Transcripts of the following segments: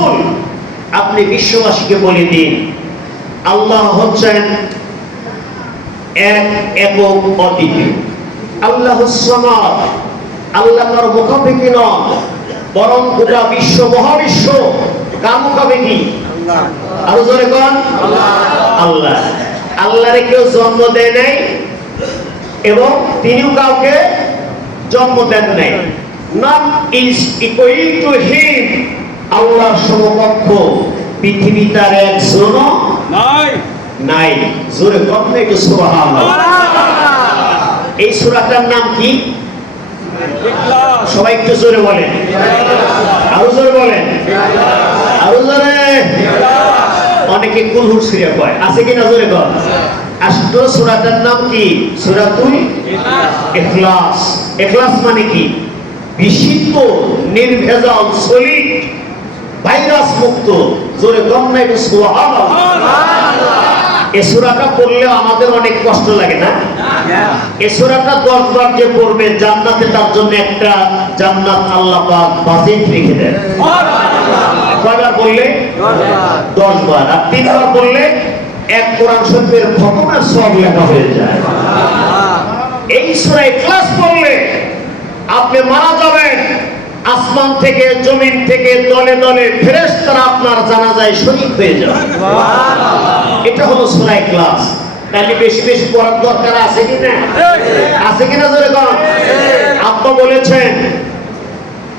রাসূল আপনি বিশ্ববাসীকে বলে দিন, আল্লাহ হচ্ছেন এক একক অদ্বিতীয় আল্লাহ আল্লাহ তার মুখাপেক্ষি নন, বরং গোটা বিশ্ব, মহাবিশ্ব কার মুখাপেক্ষি আরও জোরে কন। আল্লাহ। আল্লাহরে কেউ জন্ম দেয় নাই এবং তিনিও কাউকে জন্ম দেন নাই। Not is equal to him আল্লাহর সমকক্ষ পৃথিবী তার একজনও নাই। নাই। জোরে কম না একটু এই সুরাটার নাম কি? সবাই একটু জোরে বলেন। আরও জোরে বলেন। আরও জোরে। অনেকে কুলহুর সিরিয়া কয়। আছে কিনা জোরে কর আসল সূরাটার নাম কি? সূরাতুল ইখলাস। ইখলাস। মানে কি? বিশুদ্ধ নির্ভেজাল সলিড ভাইরাস মুক্ত। জোরে কম না একটু আমাদের অনেক কষ্ট লাগে না? এ সূরাটা বার যে পড়বে জান্নাতে তার জন্য একটা জান্নাত আল্লাহ পাক রেখে দেন। কয়বার বললে দশ বার আর বললে এক কোরআন শরীফের খতমের সব লেখা হয়ে যায়। এই ক্লাস পড়লে আপনি মারা যাবেন। আসমান থেকে জমিন থেকে দলে দলে ফেরেশতারা আপনার জানাজায় শরীক হয়ে যাবে। এটা হলো সুরাই ক্লাস তাহলে বেশি বেশি পড়ার দরকার আছে কি না? আছে জোরে কম আব্বা বলেছেন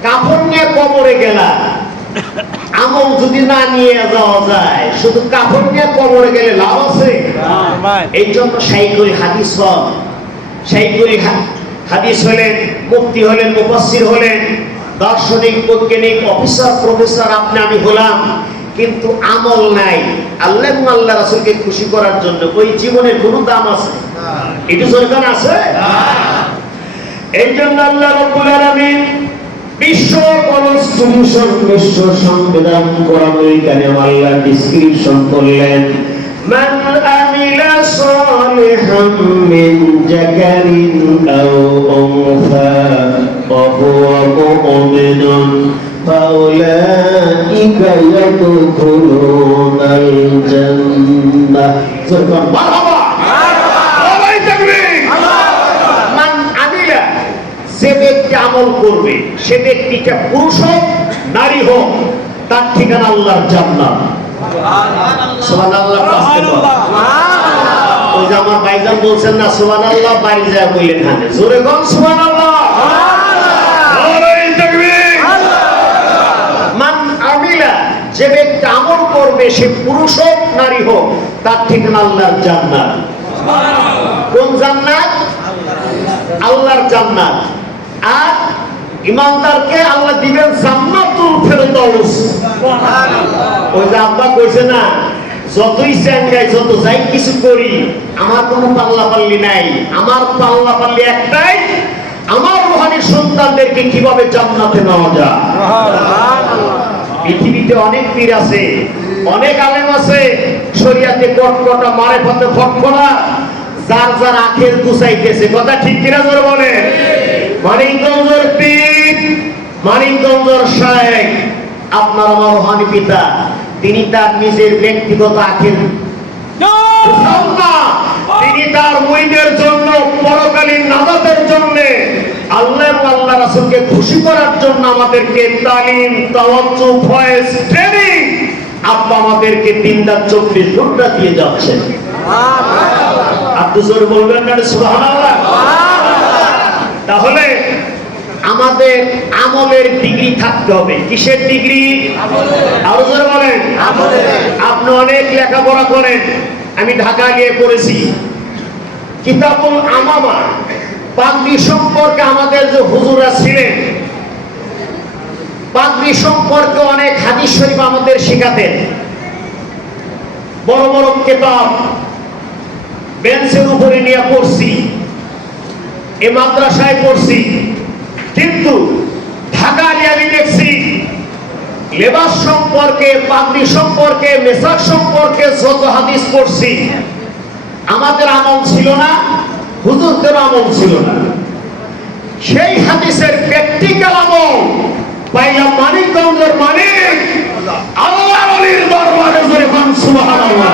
কাপড় নিয়ে কবরে গেলা আমল যদি না নিয়ে যাওয়া যায় শুধু কাপড় নিয়ে কবরে গেলে লাভ আছে? এই জন্য সাইকুল হাদিস হন সাইকুল হাদিস হলেন মুক্তি হলেন মুফাসসির হলেন দার্শনিক, বৈজ্ঞানিক, অফিসার, প্রফেসর আপনি, আমি হলাম। কিন্তু আমল নাই। আল্লাহ এবং আল্লাহ রাসূলকে খুশি করার জন্য। ওই জীবনের কোনো দাম আছে? এটা সরকার আছে? এই জন্য আল্লাহ রব্বুল আলামিন বিশ্ব কনস্টিটিউশন বিশ্ব সংবিধান কোরআন এখানে আল্লাহ ডিসক্রিপশন করলেন। মান আমিলা সালিহাম মিন যাকারিন আও সুবহান মারহাবা সবাই তাকবীর মান আমিলা যে ব্যক্তি আমল করবে সে ব্যক্তিটা পুরুষ হোক নারী হোক তার ঠিকানা আল্লাহর জান্নাত আমার ভাইজান বলছেন না সুবহানাল্লাহ। বাড়ি যায় বললেন জোরে কম সুবহানাল্লাহ নারায়ে তাকবীর। মান আমিলা যে ব্যক্তি করবে সে পুরুষ হোক নারী হোক তার ঠিকানা আল্লাহর জান্নাত। কোন জান্নাত? আল্লাহর জান্নাত। আর ইমানদারকে আল্লাহ দিবেন জান্নাতুল ফেরদাউস। ওই যে আব্বা কইছে না যতই চ্যাঙ্গাই যত যাই কিছু করি আমার কোনো পাল্লা পাল্লি নাই। আমার পাল্লা পাল্লি একটাই আমার রোহানি সন্তানদেরকে কীভাবে জান্নাতে নেওয়া যায়? পৃথিবীতে অনেক পীর আছে অনেক আলেম আছে, শরিয়াতে কটকটা মারে ফতে ফটফড়া যার যার আখের গুছাইতেছে। কথা ঠিক কিনা জোরে বলে মানিকগঞ্জের পীর, মানিকগঞ্জের শায়েখ, আপনার আমার রোহানি পিতা, তিনি তার নিজের ব্যক্তিগত আখের তিনি তার মুইদের জন্য পরকালীন নাজাতের জন্য আল্লাহ আল্লাহ রাসূলকে খুশি করার জন্য আমাদেরকে তালিম তাওয়াজ্জু ভয়েস ট্রেনিং আব্বা আমাদেরকে তিন রাত চব্বিশ দিয়ে যাচ্ছেন তাহলে আমাদের আমলের ডিগ্রি থাকতে হবে। কিসের ডিগ্রি? বলেন। আপনি অনেক লেখাপড়া করেন। আমি ঢাকা গিয়ে পড়েছি। কিতাবুল আমামা, পাগড়ি সম্পর্কে আমাদের যে হুজুরা ছিলেন পাগড়ি সম্পর্কে অনেক হাদিস শরীফ আমাদের শেখাতেন। বড় বড় কেতাব বেঞ্চের উপরে নিয়ে পড়ছি, এ মাদ্রাসায় পড়ছি, কিন্তু ঢাকায় আমি দেখছি, লেবাস সম্পর্কে পাগড়ি সম্পর্কে মেসাক সম্পর্কে যত হাদিস পড়ছি, আমাদের আমল ছিল না, হুজুরদের আমল ছিল না। সেই হাদিসের প্র্যাকটিক্যাল আমল পাইলাম মানিকগঞ্জের মানিক। আল্লাহ নবীর দরবারে করে পান সুবহানাল্লাহ।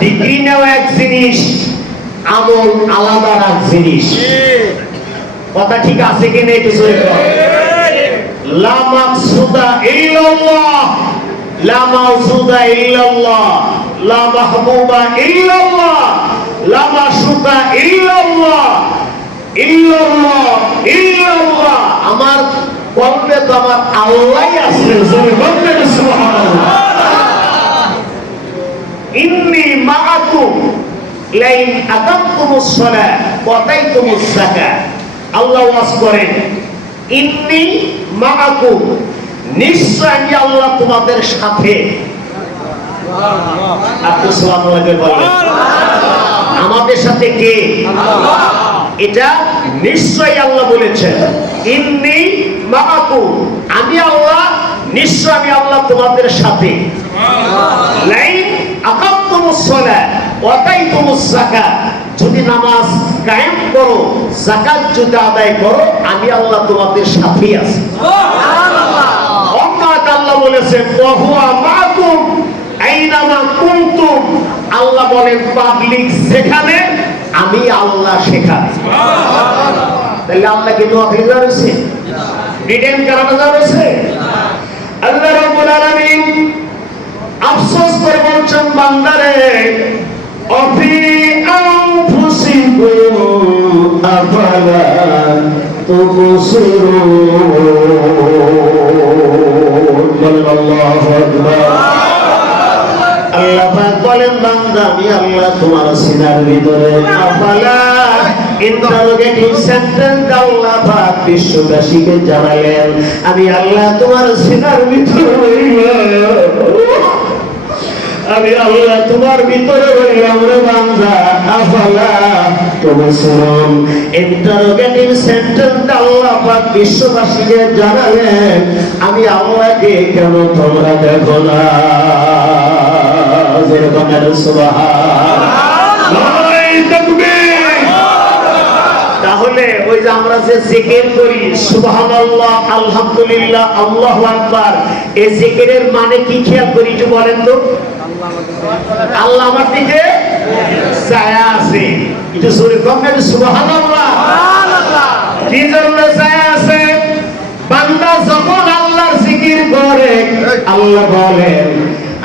ডিগ্রিটাও এক জিনিস, আমল আলাদা এক জিনিস। কথা ঠিক আছে কি না একটু জোরে বলো লা মাকসুদা ইল্লাল্লাহ। লা মাউসুদা ইল্লাল্লাহ। লা মাহবুবা ইল্লাল্লাহ। লা মাশুকা ইল্লাল্লাহ। আমার তো আমার আল্লাহই আছে। ইন্নি মাআকুম লাইন আকামতুমুস সালাহ ওয়া যাকাত আল্লাহ ওয়াজ করেন ইন্নি মাআকুম নিশ্চয় আমি আল্লাহ তোমাদের সাথে। আপনি সুবহানাল্লাহ বলেন আমাদের সাথে কে? এটা নিশ্চয়ই আল্লাহ বলেছেন। ইন্নি মাআকুম আমি আল্লাহ নিশ্চয় আমি আল্লাহ তোমাদের সাথে। লাইন আকামতুমুস সালাহ ওয়া আতাইতুমুস যাকাত। যদি নামাজ কায়েম করো যাকাত যদি আদায় করো আমি আল্লাহ তোমাদের সাথে আছি। অর্থাৎ আল্লাহ বলেছেন ওহুয়া মাকুম আইনামা কুনতুম। আল্লাহ বলেন পাবলিক যেখানে আমি আল্লাহ সেখানে। তাহলে আল্লাহ কি দোয়া ফেলে রয়েছে? রিটেন করানো যাচ্ছে আল্লাহ রাব্বুল আলামিন আফসোস করে বলছেন, বান্দারে, অফি আনফুসিকুম আফালা তুবসিরুন। বলেন আল্লাহু আকবার। আল্লাহ বলেন, বান্দা, আমি আল্লাহ তোমার সিনার ভিতরে আফালা। ইন্টারোগেটিভ সেন্টেন্স আল্লাহ পাক বিশ্ববাসীকে জানালেন, আমি আল্লাহ তোমার সিনার ভিতরে আমি আল্লাহ তোমার ভিতরে রইলাম রে বান্দা, আফালা। ইন্টারোগেটিভ সেন্টেন্স আল্লাহ পাক বিশ্ববাসীকে জানালেন, আমি আল্লাহকে কেন তোমরা দেখো না? যেরকম তাহলে ওই যে আমরা যে জিকির করি, সুবহানাল্লাহ, আলহামদুলিল্লাহ, আল্লাহু আকবার এই জিকিরের মানে কি খেয়াল করি একটু বলেন তো? আল্লাহ আমার দিকে ছায়া আছে। একটু জোরে কম না সুবহানাল্লাহ। কি জন্য ছায়া আছে? বান্দা যখন আল্লাহর জিকির করে, আল্লাহ বলেন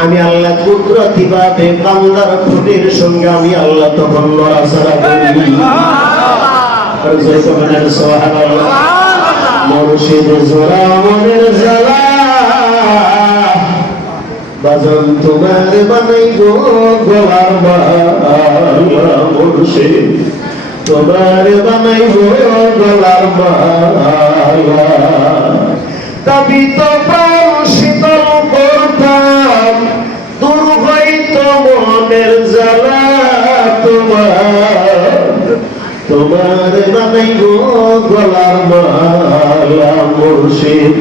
আমি আল্লাহ কুদরতি ভাবে বান্দার ঠোঁটের সঙ্গে আমি আল্লাহ তখন নড়াচড়া করি। মুর্শিদ জোড়া মনের জ্বালা। বাজন তোমার বানাইব গোলার মালা মুর্শিদ তোমার বানাইব গোলার মালা তবি তো প্রাণ তোমার বানাইব গলার মালা মুর্শিদ।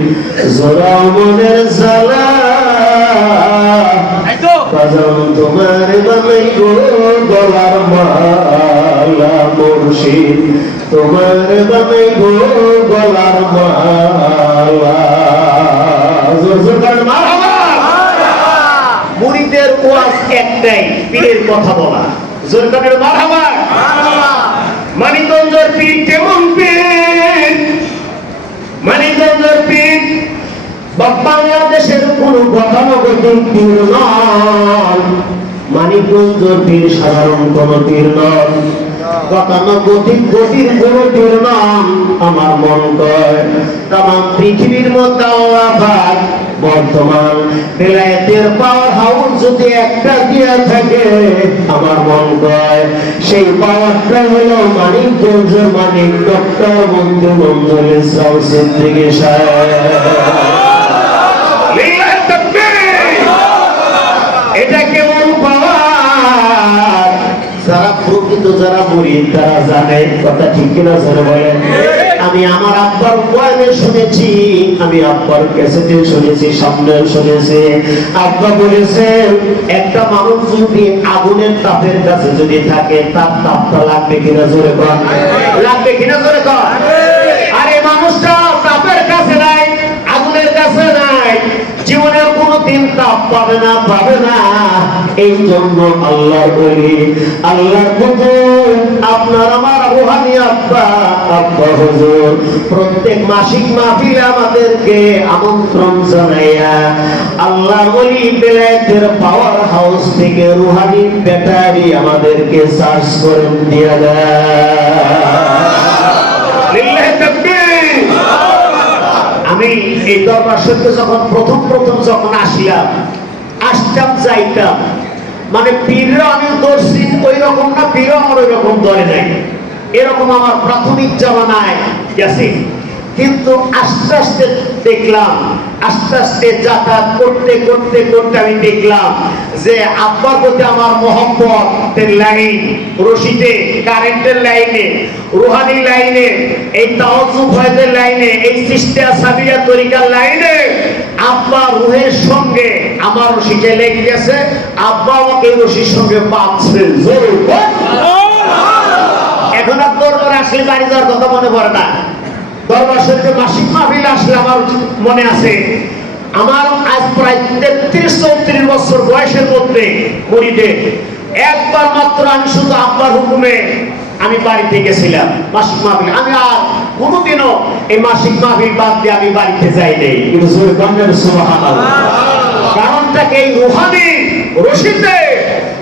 জোড়া মনের জ্বালা। বাজান তোমার বানাইব গলার মালা মুর্শিদ। তোমার বানাইব গলার মালা। জোর জোর মুরিদের ওয়াজ একটাই পীরের কথা বলা। জোর করে মারহাবা মানিকগঞ্জের পীর কেমন পীর মানিকগঞ্জের পীর বাংলাদেশের কোন গতানুগতিক পীর নয়। মানিকগঞ্জের পীর সাধারণ কোন পীর গতানুগতিক গতির কোন পীর নাম আমার মন কয়। তাম পৃথিবীর মধ্যে আল্লাহ বর্তমান। বেলায়েতের পাওয়ার হাউস যদি একটা দিয়া থাকে, আমার মন কয়। সেই পাওয়ারটা হলো মানিকগঞ্জের মানিক ডক্টর বন্ধু মন্ডল ইসলাম সিদ্দিকী সাহেব একটা মানুষ যদি আগুনের তাপের কাছে যদি থাকে, তার তাপটা লাগবে কিনা জোরে কর লাগবে কিনা জোরে কর আরে মানুষটা তাপের কাছে নাই, আগুনের কাছে নাই। জীবনে পাবে না পাবে না। এই জন্য আল্লাহ বলি, আল্লাহর হুজুর আপনার আমার রুহানি আব্বা আব্বা হুজুর, প্রত্যেক মাসিক মাহফিলে আমাদেরকে আমন্ত্রণ জানাইয়া আল্লাহ বলি, বেলায়েতের পাওয়ার হাউস থেকে রুহানি ব্যাটারি আমাদেরকে চার্জ করে দিয়া দেয় তাকবীর আমি এই দরবার শরীফে যখন প্রথম প্রথম যখন আসিলাম, আসতাম, যাইতাম মানে পীররা আমি দর্শি ওই রকম না পীর আমার ওই রকম ধরে নাই। এরকম আমার প্রাথমিক জামানায় গেছে কিন্তু আস্তে আস্তে দেখলাম আস্তে আস্তে যাতায়াত করতে করতে করতে আমি দেখলাম যে আব্বার প্রতি আমার মহব্বতের লাইন রশিদে কারেন্টের লাইনে রুহানি লাইনে এই ফয়েজের লাইনে এই সিস্তিয়া সাবিয়া তরিকার লাইনে আব্বা রুহের সঙ্গে আমার রশিদে লেগে গেছে আব্বা আমাকে রশির সঙ্গে পাচ্ছে এখন আর দরবার আসলে বাড়ি যাওয়ার কথা মনে পড়ে না। দরবার শরীফে মাসিক মাহফিল আসলে আমার মনে আছে। আমার আজ প্রায় তেত্রিশ চৌত্রিশ বছর বয়সের মধ্যে মুড়িতে একবার মাত্র আমি শুধু আব্বার হুকুমে আমি বাড়িতে গেছিলাম মাসিক মাহফিল। আমি আর কোনোদিনও এই মাসিক মাহফিল বাদ দিয়ে আমি বাড়িতে যাই নাই। কিন্তু। কারণটাকে এই রুহানি রশিদে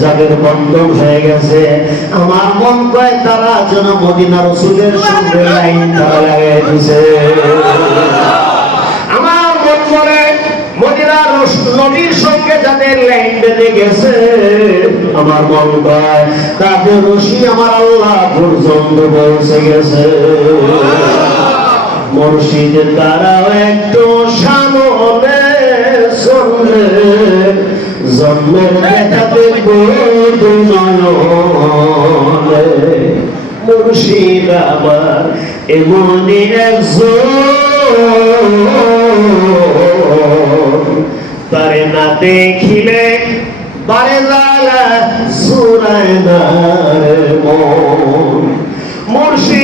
যাদের গেছে বন্ধন হয়ে গেছে। আমার মন কয়, তারা যেন মদিনা রসুলের সঙ্গে দিছে। আমার মন তাদের রশি আমার আল্লাহ পর্যন্ত গেছে। মুর্শিদ তারাও একটু সামনে চললে জন্মের দেখাতে দুই নয়নে মুর্শিদ আমার এমনই একজন। তারে না দেখিলে বারে জালা সুরায় না রে মন। মুর্শিদ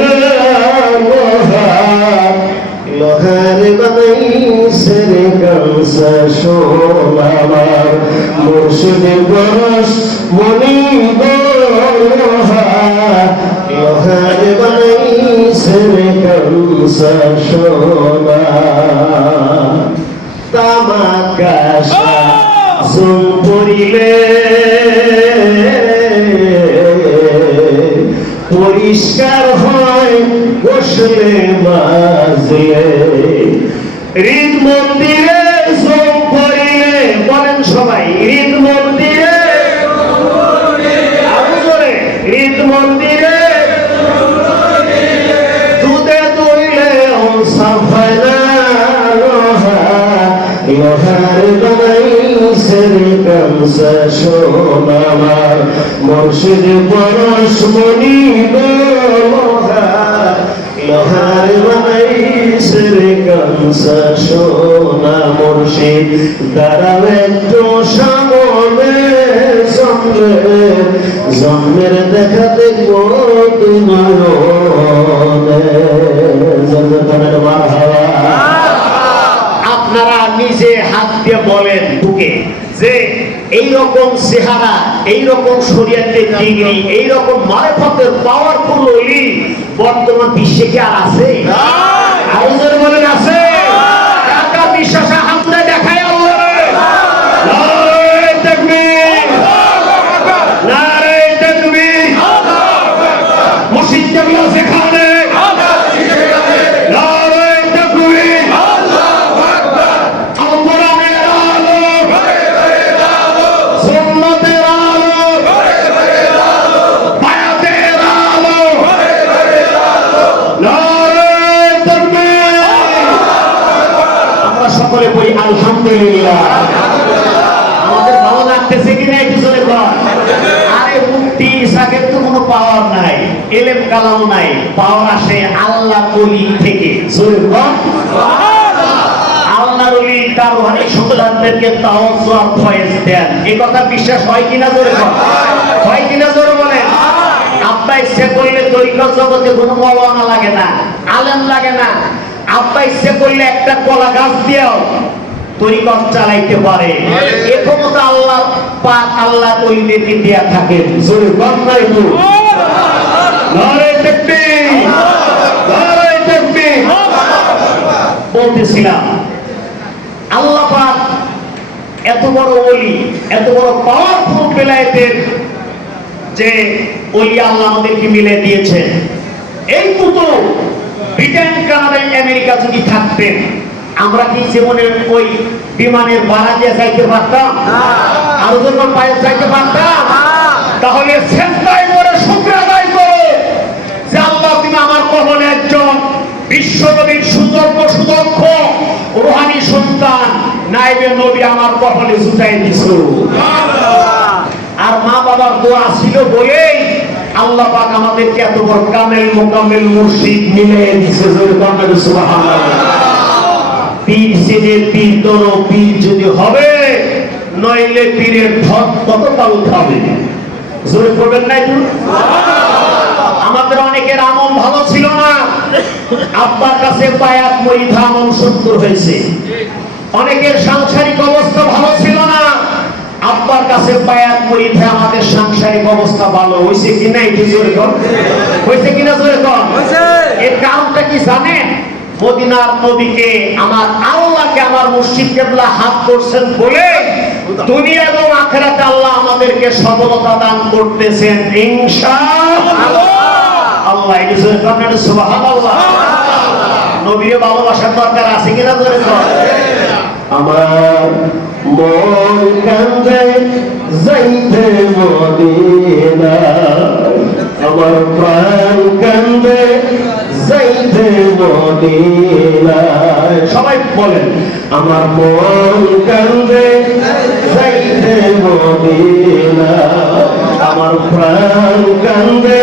লোহার লোহার বানাইছে রে কালসা সোলাবার মুর্শিদ বরস মনি লোহার লোহার বানাইছে রে কালসা সোলাবার তামাকাশা জুম পড়িলে পরিষ্কার হয় বসলে মাজলে সোনামার মুর্শিদ পরশ মনি লোহা লোহার বানাইছে রে কামসা সোনা মুর্শিদ দাঁড়াও একটু সামনে জন্মে জন্মের দেখা দেখব নয়নে জন্মের মারহাবা। আপনারা নিজে হাত দিয়ে বলেন বুকে। যে এই রকম চেহারা এই রকম শরীয়তের ডিগ্রি এই রকম মারেফতের পাওয়ারফুল ওলি বর্তমান বিশ্বে কি আর আছে? আরও বলেন আছে। টাকা বিশ্বাস বিশ্বাস হয় কিনা জোরে হয় কিনা জোরে বলেন? আব্বা ইচ্ছে করলে তরিকত জগতে কোনো মৌলানা লাগে না, আলেম লাগে না। আব্বা ইচ্ছে করলে একটা কলা গাছ দিয়েও তরিকত চালাইতে পারে। এ ক্ষমতা আল্লাহ, পাক আল্লাহ ওলিদেরকে দেয়া থাকে জোরে নাই তো বলতেছিলাম এত বড় ওলি এত বড় পাওয়ারফুল বেলায়েতের যে ওলি আল্লাহ আমাদেরকে মিলে দিয়েছেন এই তো ব্রিটেন কানাডা আমেরিকা যদি থাকতেন আমরা কি জীবনের ওই বিমানের ভাড়া দিয়ে যাইতে পারতাম? আরও যখন পায়ে যাইতে পারতাম? তাহলে চেষ্টায় করে শুক্র আদায় করো যে আল্লাহ তুমি আমার কবলে একজন বিশ্বনবীর সুযোগ্য সুদক্ষ রোহানি সন্তান, নাইবে নবী আমার কবলে জুটাই দিছো আর মা বাবার দোয়া ছিল বলেই আল্লাহ পাক আমাদেরকে এত বড় কামেল মোকামেল মুর্শিদ মিলে দিছে পীর সেজে পীর তোর পীর যদি হবে, নইলে পীরের ধর কতটা উঠাবে জোরে করবেন নাই তো আমাদের অনেকের আমল ভালো ছিল না আব্বার কাছে বায়াত মরিধা আমল সত্তর হয়েছে। অনেকের সাংসারিক অবস্থা ভালো ছিল না। আব্বার কাছে বায়াত মরিধা আমাদের সাংসারিক অবস্থা ভালো। হয়েছে কিনা একটু জোরে হয়েছে কিনা? জোরে এর কারণটা কি জানেন? মদিনার নবীকে আমার আল্লাহকে আমার কেবলা হাত করছেন বলে দুনিয়া এবং আখেরাতে আল্লাহ আমাদেরকে সফলতা দান করতেছেন ইনশাআল্লাহ। আল্লাহ এটা জোরে কর না সুবহানাল্লাহ। নবীর ভালোবাসার দরকার আছে কিনা জোরে কর আমার মন কান্দে যাইতে মদিনা। আমার প্রাণ কান্দে যাইতে মদিনা। সবাই বলেন আমার মন কান্দে যাইতে মদিনা। আমার প্রাণ কান্দে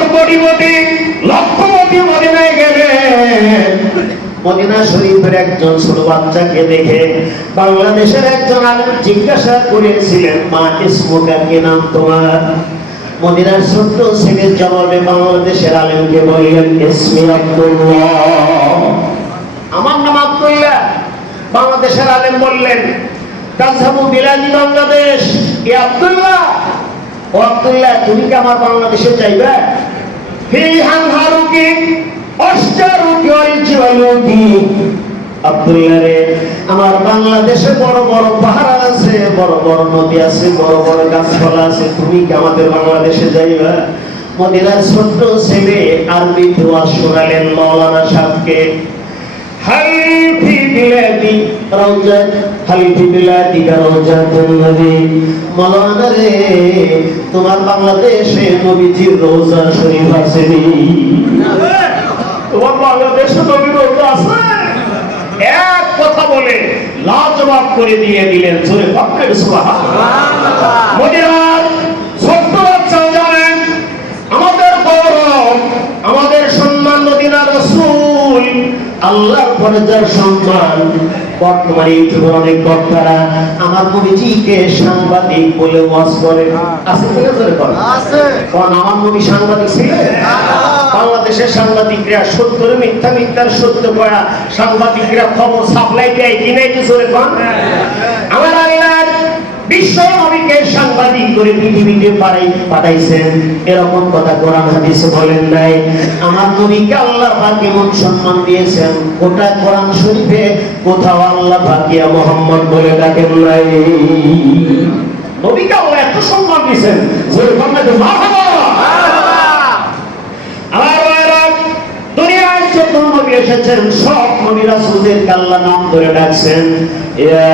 মদিনা শরীফের একজন ছোট বাচ্চাকে দেখে বাংলাদেশের একজন আলেম জিজ্ঞাসা করেছিলেন, মা ইসমুকা কি নাম তোমার? মদিনার ছোট্ট ছেলের জবাবে বাংলাদেশের আলেমকে বললেন, ইসমি আব্দুল্লাহ। আমার নাম আব্দুল্লাহ। বাংলাদেশের আলেম বললেন, তাজহাবু বিলাদি বাংলাদেশ। এ আব্দুল্লাহ? ও আব্দুল্লাহ, তুমি কি আমার বাংলাদেশে চাইবে আমার বাংলাদেশে বড় বড় পাহাড় আছে, বড় বড় নদী আছে, বড় বড় গাছপালা আছে। তুমি কি আমাদের বাংলাদেশে যাইবা? মদিনার ছোট্ট ছেলে আরবি দোয়া শোনালেন মৌলানা সাহকে তোমার বাংলাদেশে নবীজির রোজা শরীফ আসেনি তোমার বাংলাদেশে নবীর আছে। এক কথা বলে লাজবাব করে দিয়ে দিলেন জোরে বাক্যের সুবহানাল্লাহ। মদিনার ছোট্ট বাচ্চাও জানেন আমাদের গৌরব আমাদের সম্মান মদিনা রসুল আল্লাহর পরে যার সম্মান। বর্তমানে ইউটিউবের অনেক বক্তারা আমার নবীজিকে সাংবাদিক বলে ওয়াজ করে আছে ঠিক আছে। কারণ আমার নবী সাংবাদিক ছিলেন। বাংলাদেশের সাংবাদিকরা সত্যের মিথ্যা মিথ্যার সত্য করা সাংবাদিকরা খবর সাপ্লাই দেয় কিছু আমার বলেন নাই। আমার নবীকে আল্লাহ পাক সম্মান দিয়েছেন। ওটা কোথাও আল্লাহ মোহাম্মদ বলে সম্মান দিয়েছেন আমার ভাইরা, দুনিয়ায় যত এসেছেন সব নবী রাসূলদেরকে আল্লাহ নাম ধরে ডাকছেন, ইয়া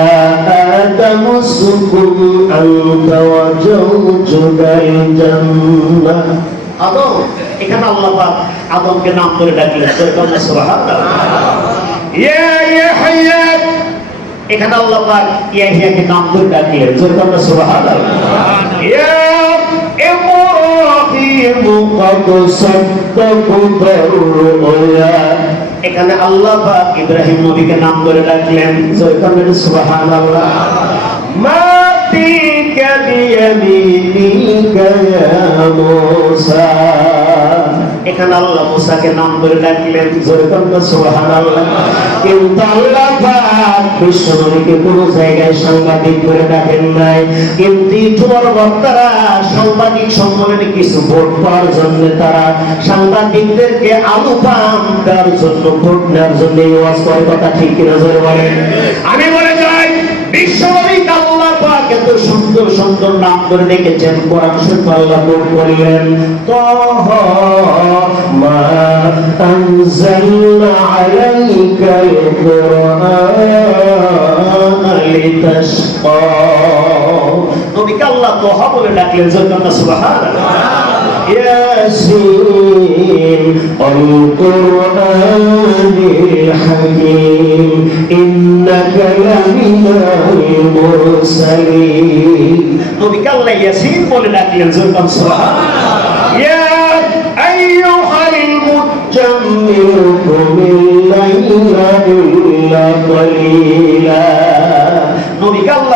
আদামু সুকুম আনতা ওয়া জান্নাহ আদম, এখানে আল্লাহ পাক আদমকে নাম ধরে ডাকলেন সুবহানাল্লাহ। ইয়া ইয়াহইয়া এখানে আল্লাহ পাক ইয়াহিয়াকে নাম ধরে ডাকলেন সুবহানাল্লাহ সুবহানাল্লাহ। ইয়া ইব্রাহিম রুয়া এখানে আল্লাহ পাক ইব্রাহিম নবীকে নাম ধরে ডাকলেন সুবহানাল্লাহ। মা তিকা এখানে আল্লাহ মুসাকে নাম ধরে ডাকলেন কিন্তু আল্লাহ বিশ্বনবীকে কোনো জায়গায় সাংবাদিক করে ডাকেন নাই। কিন্তু ইউটিউবার বক্তারা সাংবাদিক সম্মেলনে কিছু ভোট পাওয়ার জন্য তারা সাংবাদিকদেরকে আলু পান দেওয়ার জন্য, ভোট নেওয়ার জন্য ওয়াজ করে, কথা ঠিক কিনা জোরে বলেন। আমি বলে যাই, বিশ্বনবী সুন্দর সুন্দর নাম করে ডেকেছেন কোরআন শরীফ আল্লাহ কোট করলেন তহ মা আনজালনা আলাইকাল কুরআন লিতাশকা নবীকে আল্লাহ তহ বলে ডাকলেন জন্য সুবহানাল্লাহ ياسين القرآن الحكيم إنك لمن المرسلين নবীকে আল্লাহ ইয়াসিন বলে ডাকলেন জোরকাম সুবহানাল্লাহ ইয়া আইয়ুহাল মুজাম্মিল কুমিল্লাইলা ইল্লা কলিলা নবীকে আল্লাহ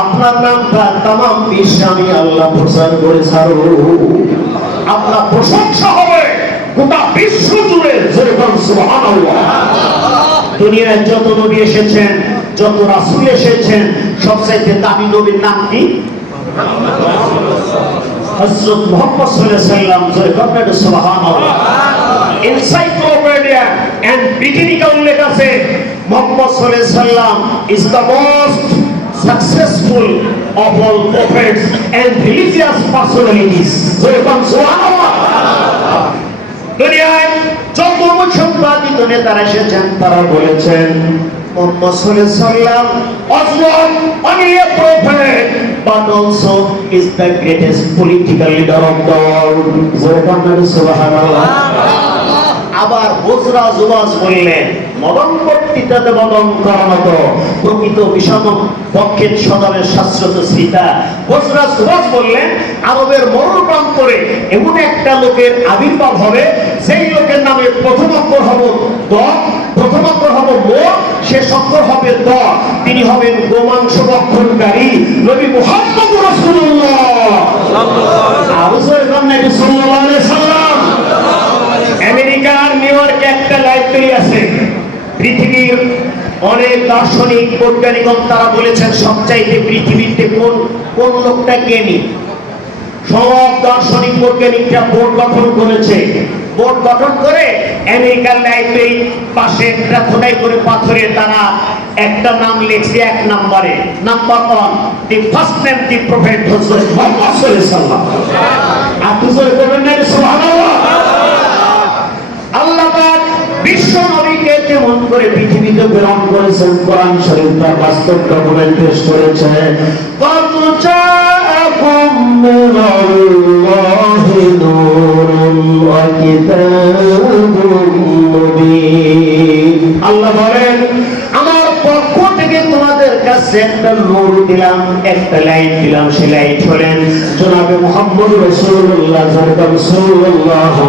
আপনার নামটা বিশ্বে আমি আল্লাহ প্রচার করে আপনার প্রশংসা হবে গোটা বিশ্ব জুড়ে যেরকম দুনিয়ায় যত নবী এসেছেন, যত রাসূল এসেছেন, সবচাইতে দামি নবীর নাম কি? হযরত মুহাম্মদ সাল্লাম জয় গভর্নমেন্ট সুবহানাল্লাহ। এনসাইক্লোপিডিয়া এন্ড উল্লেখ আছে মুহাম্মদ সাল্লাম is the most successful of all prophets and religious personalities. সুবহানাল্লাহ। দুনিয়ায় যত মুসলমানিত নেতারা এসেছেন তারা বলেছেন মোহাম্মদ সাল্লাম only a prophet but also is the greatest political leader of the world. সুবহানাল্লাহ আবার হুজরা জুবাজ বললেন মদন কর্তৃতাতে মদন করানত প্রকৃত বিষম পক্ষের সদনের শাশ্বত সীতা। হুজরা জুবাজ বললেন আরবের মরুর প্রান্তরে এমন একটা লোকের আবির্ভাব হবে সেই লোকের নামে প্রথম অক্ষর হব দ প্রথম অক্ষর হব মো শেষ অক্ষর হবে দ তিনি হবেন গোমাংস ভক্ষণকারী নবী মুহাম্মদ রাসূলুল্লাহ। আমেরিকার নিউ ইয়র্কে একটা লাইব্রেরি আছে। পৃথিবীর অনেক দার্শনিক বৈজ্ঞানিকগণ তারা বলেছেন সবচাইতে পৃথিবীতে কোন কোন লোকটা জ্ঞানী সব দার্শনিক, বৈজ্ঞানিকরা বোর্ড গঠন করেছে। বোর্ড গঠন করে আমেরিকার লাইব্রেরি পাশে একটা খোদাই করে পাথরে তারা একটা নাম লিখছে এক নাম্বারে। Number one, the first name the prophet Hussain Muhammad সাল্লাল্লাহু আলাইহি ওয়াসাল্লাম। আপনি সুবহানাল্লাহ। আল্লাহ পাক বিশ্ব নবীকে যেমন করে পৃথিবীতে প্রেরণ করেছেন, কোরআন শরীফ তার বাস্তব ডকুমেন্ট পেশ করেছে। কত চাকুম মিনাল্লাহি নূর। আল্লাহ বলেন আমার পক্ষ থেকে তোমাদের কাছে একটা নূর দিলাম একটা লাইট দিলাম। সে লাইট হলেন জনাবে মোহাম্মদ রসুল্লাহ সাল্লাল্লাহু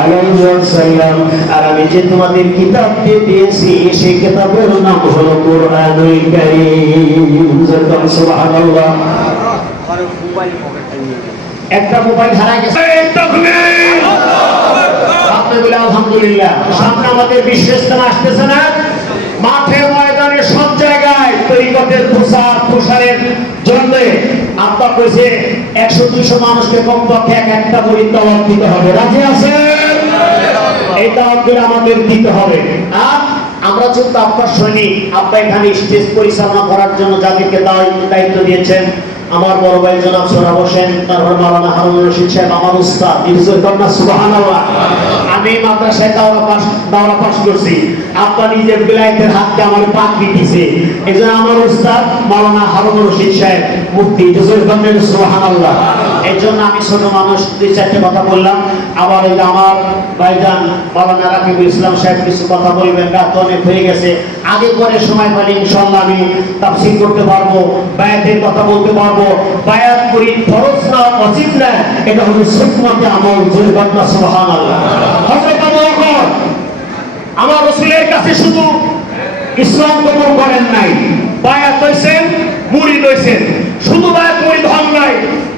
আলাইহি ওয়াসাল্লাম। আর আমি যে তোমাদের কিতাব দিয়ে দিয়েছি সেই কিতাবের নাম হলো কোরআনুল কারীম। যেরকম সুবহানাল্লাহ। একটা মোবাইল হারা গেছে এই তাকবীর! আপনি বলে আলহামদুলিল্লাহ। সামনে আমাদের বিশ্বস্থান আসতেছে না। মাঠে, ময়দানে, সব জায়গায় তরিকতের প্রসার প্রসারের জন্য আব্বা কইছে, একশো দুইশো মানুষকে কমপক্ষে এক একটা করে দাওয়াত দিতে হবে। রাজি আছেন? এই দাওয়াতগুলো আমাদের দিতে হবে। আর আমরা যেহেতু আব্বার সৈনিক, আব্বা এখানে স্টেজ পরিচালনা করার জন্য যাদেরকে দায়িত্ব দিয়েছেন। আমার বড় ভাই জনাব সোনা হোসেন তারপর মাওলানা হারুন রশিদ সাহেব, আমার উস্তাদ, ইউসুফ কন্যা, সুবহানাল্লাহ। আমি মাদ্রাসায় দাওরা পাস দাওরা পাস করছি। আপনার নিজের বিলাইতের হাতে আমার পাকড়ি দিছে। এই জন্য আমার উস্তাদ মাওলানা হারুন রশিদ সাহেব, মুফতি ইউসুফ কন্যা সুবহানাল্লাহ। জন্য আমি ছোট মানুষ, দুই, চারটে কথা বললাম। আবার এই আমার ভাইজান মাওলানা রাকিবুল ইসলাম সাহেব কিছু কথা বলবেন, রাত অনেক হয়ে গেছে। আগে পরে সময় পেলে ইনশাল্লাহ আমি তাফসির করতে পারব, বায়াতের কথা বলতে পারব। বায়াত করি, ফরজ না অচিত না, এটা হলো সুন্নতে আমল জুলবান্না সুবহানাল্লাহ। আমার রাসূলের কাছে শুধু ইসলাম কবুল করেন নাই। বায়াত হইছেন মুড়ি হইছেন শুধু বায়াত মুড়ি ধন নাই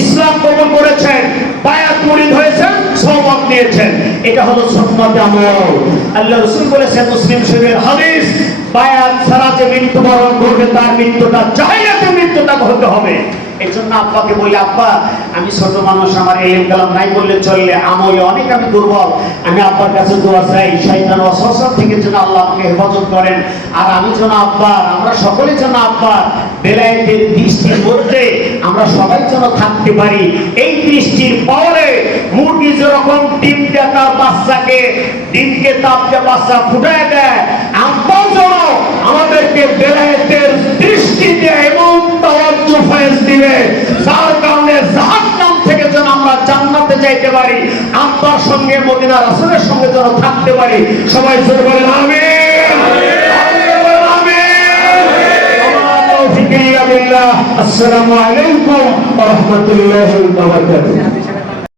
ইসলাম কবুল করেছেন, বায়াত মুরিদ হয়েছেন, সওয়াব নিয়েছেন। এটা হলো সুন্নাত আমল। আল্লাহ রাসূল বলেছেন, মুসলিম শরীফের হাদিস, বায়াত ছাড়া যে মৃত্যুবরণ করবে, তার মৃত্যুটা জাহিলিয়াতের মৃত্যুটা হতে হবে। এই জন্য আব্বাকে বলি, আব্বা, আমি ছোট মানুষ, আমার এলেম কালাম নাই বললে চললে আমলে অনেক আমি দুর্বল। আমি আব্বার কাছে দোয়া চাই, শয়তান অসসর থেকে যেন আল্লাহ আমাকে হেফাজত করেন। আর আমি যেন আব্বার আমরা সকলে যেন আব্বার বেলায়েতের দৃষ্টির মধ্যে আমরা সবাই যেন থাকতে পারি। এই দৃষ্টির পাওয়ারে মুরগি যেরকম ডিমটা তার বাচ্চাকে, ডিমকে তাপকে বাচ্চা ফুটায় দেয় আব্বাও যেন আমাদেরকে বেলায়েতের দৃষ্টি দিয়ে এবং তাওয়াজ্জু ফয়েজ দিবে। যার কারণে থেকে যেন আমরা জান্নাতে যাইতে পারি, আব্বার সঙ্গে মদিনা রাসুলের সঙ্গে যেন থাকতে পারি। সবাই জোর বলেন বিল্লাহ। আসসালামু আলাইকুম ওয়া রাহমাতুল্লাহি ওয়া বারাকাতুহু।